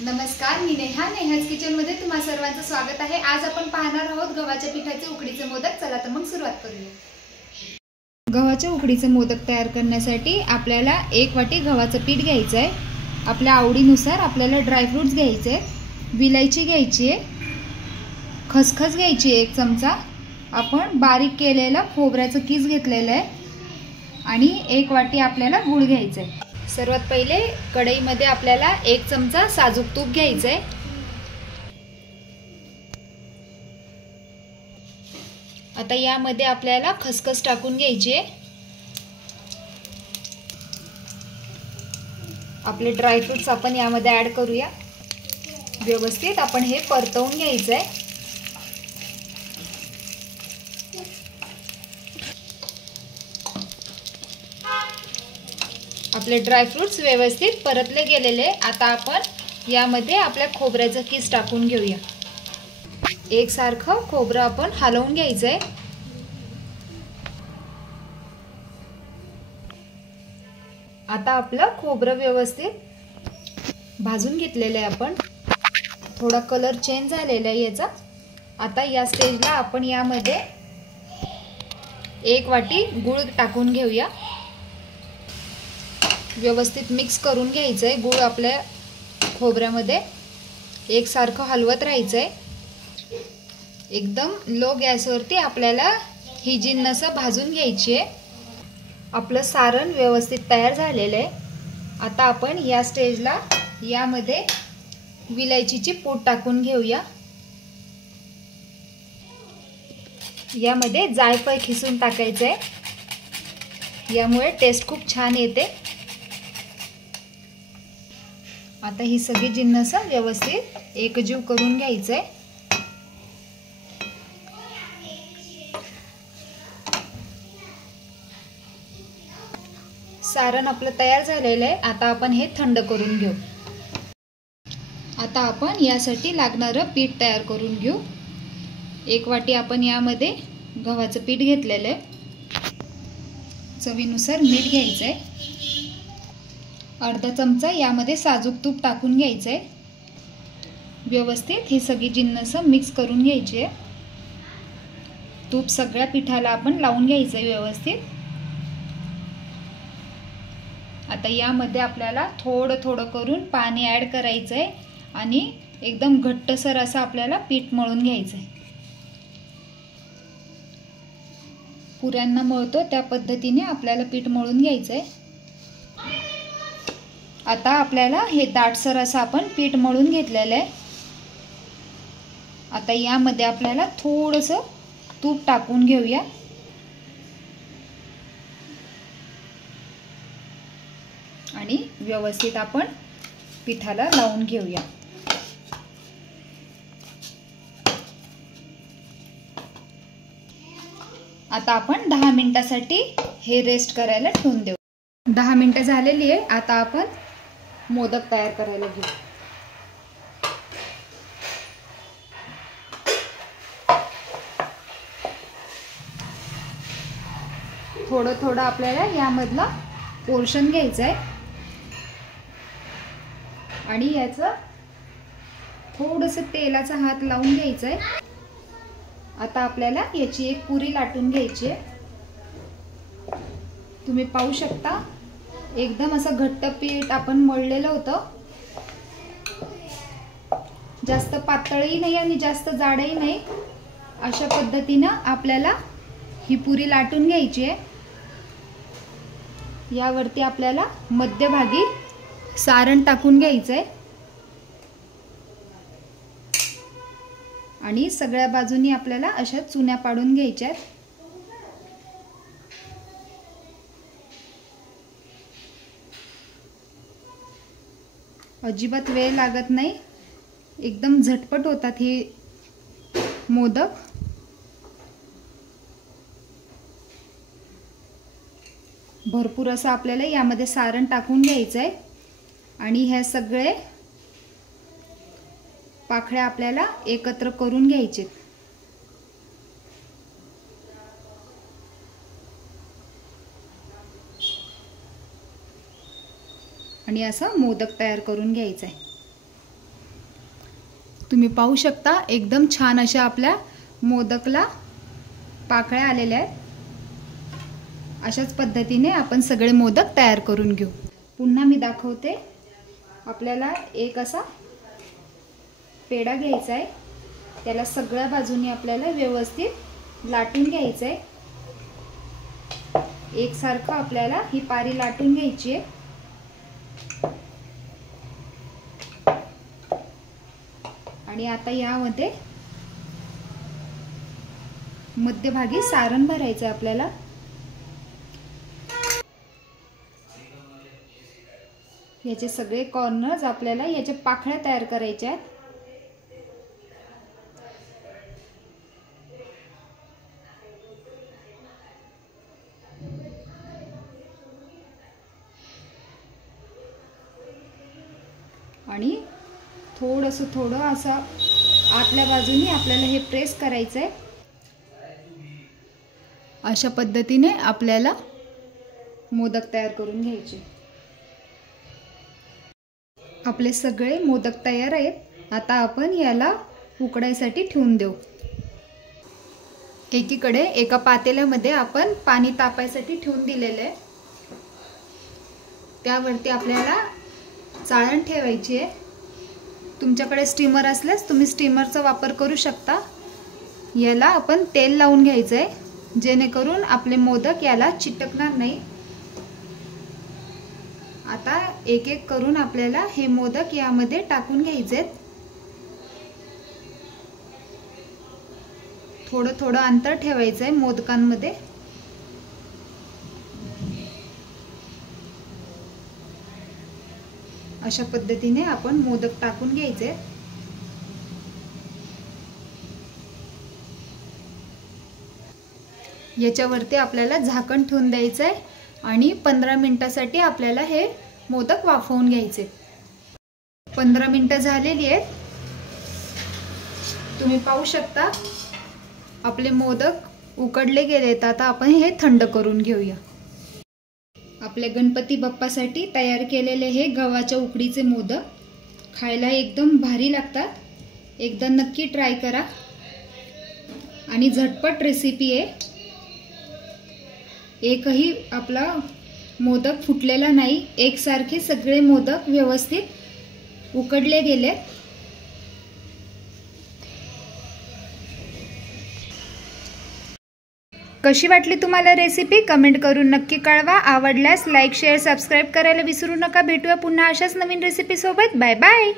नमस्कार, मी नेहा. नेहाज किचन मध्ये तुम्हा सर्वांचं स्वागत आहे. आज आपण पाहणार आहोत गव्हाच्या पिठाचे उकडीचे मोदक. चला तर मग सुरुवात करूया. गव्हाच्या उकडीचे मोदक तयार करण्यासाठी आपल्याला 1 वाटी गव्हाचं पीठ घ्यायचं आहे. आपल्या आवडीनुसार आपल्याला ड्रायफ्रुट्स घ्यायचे आहेत. विलायची घ्यायची आहे, खसखस घ्यायची 1 चमचा, आपण बारीक केलेला खोबऱ्याचं कीस घेतलेलं आहे आणि 1 वाटी आपल्याला गूळ घ्यायचा आहे. सर्वात पहिले कढईमध्ये आपल्याला 1 चमचा साजूक तूप घ्यायचं आहे. आता यामध्ये आपल्याला खसखस टाकून घ्यायची आहे. आपले ड्रायफ्रुट्स आपण यामध्ये ॲड करूया. व्यवस्थित आपण हे परतवून घ्यायचं आहे. आपले ड्रायफ्रुट्स व्यवस्थित परतले गेलेले. आता आपण यामध्ये आपल्या खोबऱ्याचं कीस टाकून घेऊया. एकसारखं खोबरं आपण हलवून घ्यायचंय. आता आपलं खोबरं व्यवस्थित भाजून घेतलेलं आहे. आपण थोडा कलर चेंज झालेला आहे याचा. आता या स्टेजला आपण यामध्ये 1 वाटी गूळ टाकून घेऊया. व्यवस्थित मिक्स करून घ्यायचंय. गूळ आपल्या खोबऱ्यामध्ये एकसारखं हलवत राहायचंय. एकदम लो गॅसवरती आपल्याला ही जिन्नस भाजून घ्यायची आहे. आपलं सारण व्यवस्थित तयार झालेलं आहे. आता आपण या स्टेजला यामध्ये विलायचीची पूड टाकून घेऊया. यामध्ये जायफळ खिसून टाकायचंय. यामुळे टेस्ट खूप छान येते. आता ही सगळी जिन्नस व्यवस्थित एकजीव करून घ्यायचंय. सारण आपलं तयार झालेलं आहे. आता आपण हे थंड करून घेऊ. आता आपण यासाठी लागणारं पीठ तयार करून घेऊ. 1 वाटी आपण यामध्ये गव्हाचं पीठ घेतलेलं आहे. चवीनुसार मीठ घ्यायचंय. अर्धा चमचा यामध्ये साजूक तूप टाकून घ्यायचंय. व्यवस्थित ही सगळी जिन्नस मिक्स करून घ्यायची आहे. तूप सगळ्या पिठाला आपण लावून घ्यायचंय व्यवस्थित. आता यामध्ये आपल्याला थोडं थोडं करून पाणी ॲड करायचंय आणि एकदम घट्टसर असं आपल्याला पीठ मळून घ्यायचंय. पुऱ्यांना मळतो त्या पद्धतीने आपल्याला पीठ मळून घ्यायचंय. आता आपल्याला हे दाटसर असं आपण पीठ मळून घेतलेलं आहे. आता यामध्ये आपल्याला थोडंसं तूप टाकून घेऊया. आणि व्यवस्थित आपण पिठाला लावून घेऊया. आता आपण 10 मिनिटासाठी हे रेस्ट करायला ठेवून देऊ. 10 मिनिटं झालेली आहे. आता आपण मोदक तयार करायला घेऊ. थोडं थोडं आपल्याला यामधला पोर्शन घ्यायचा आहे आणि याचं थोडंसं तेलाचा हात लावून घ्यायचा आहे. आता आपल्याला याची एक पुरी लाटून घ्यायची आहे. तुम्ही पाहू शकता एकदम असं घट्ट पीठ आपण मळलेलं होतं. जास्त पातळही नाही आणि जास्त जाडही नाही. अशा पद्धतीनं आपल्याला ही पुरी लाटून घ्यायची आहे. यावरती आपल्याला मध्यभागी सारण टाकून घ्यायचंय आणि सगळ्या बाजूनी आपल्याला अशा चुन्या पाडून घ्यायच्या आहेत. अजिबात वेळ लागत नाही. एकदम झटपट होतात हे मोदक. भरपूर असं आपल्याला यामध्ये सारण टाकून घ्यायचं आहे आणि हे सगळे पाकळ्या आपल्याला एकत्र करून घ्यायचे. आणि असं मोदक तयार करून घ्यायचं आहे. तुम्ही पाहू शकता एकदम छान अशा आपल्या मोदकला पाकळ्या आलेल्या आहेत। अशाच पद्धतीने आपण सगळे मोदक तयार करून घेऊ। पुन्हा मी दाखवते। आपल्याला एक असा पेढा घ्यायचा आहे, त्याला सगळ्या बाजूनी आपल्याला व्यवस्थित लाटून घ्यायचं आहे। एकसारखं आपल्याला ही पारी लाटून घ्यायची आहे। आणि आता यामध्ये मध्यभागी सारण भरायचं आहे आपल्याला। याचे सगळे कॉर्नर्स आपल्याला याच्या पाकळ्या तयार करायच्या आहेत। आणि थोडं असं आतल्या बाजूनी आपल्याला हे प्रेस करायचं आहे। अशा पद्धतीने आपल्याला मोदक तयार करून घ्यायचे। आपले सगळे मोदक तयार आहेत। आता आपण याला उकडायसाठी ठेवून देऊ। एकीकडे एका पातेल्यामध्ये आपण पाणी तापायसाठी ठेवून दिलेले आहे। त्यावरती आपल्याला चाळण ठेवायची आहे। तुमच्याकडे स्टीमर असल्यास तुम्ही स्टीमरचा वापर करू शकता। याला आपण तेल लावून घ्यायचं आहे, जेणेकरून आपले मोदक याला चिटकणार नाही। आता एक एक करून आपल्याला हे मोदक यामध्ये टाकून घ्यायचे आहेत। थोडं अंतर ठेवायचं आहे मोदकांमध्ये। अशा पद्धतीने आपण मोदक टाकून घ्यायचे। याच्यावरती आपल्याला झाकण ठेवून द्यायचं आहे आणि 15 मिनिटासाठी आपल्याला हे मोदक वाफवून घ्यायचे। 15 मिनिटं झालेली आहेत। तुम्ही पाहू शकता आपले मोदक उकडले गेलेत। आता आपण हे थंड करून घेऊया। आपल्या गणपती बाप्पासाठी तयार केलेले हे गव्हाच्या उकडीचे मोदक खायला एकदम भारी लागतात। एकदा नक्की ट्राय करा आणि झटपट रेसिपी आहे। एकही आपला मोदक फुटलेला नाही, एकसारखे सगळे मोदक व्यवस्थित उकडले गेले। कशी वाटली तुम्हाला रेसिपी कमेंट करून नक्की कळवा। आवडल्यास लाईक शेअर सबस्क्राईब करायला विसरू नका। भेटूया पुन्हा अशाच नवीन रेसिपी सोबत। Bye bye.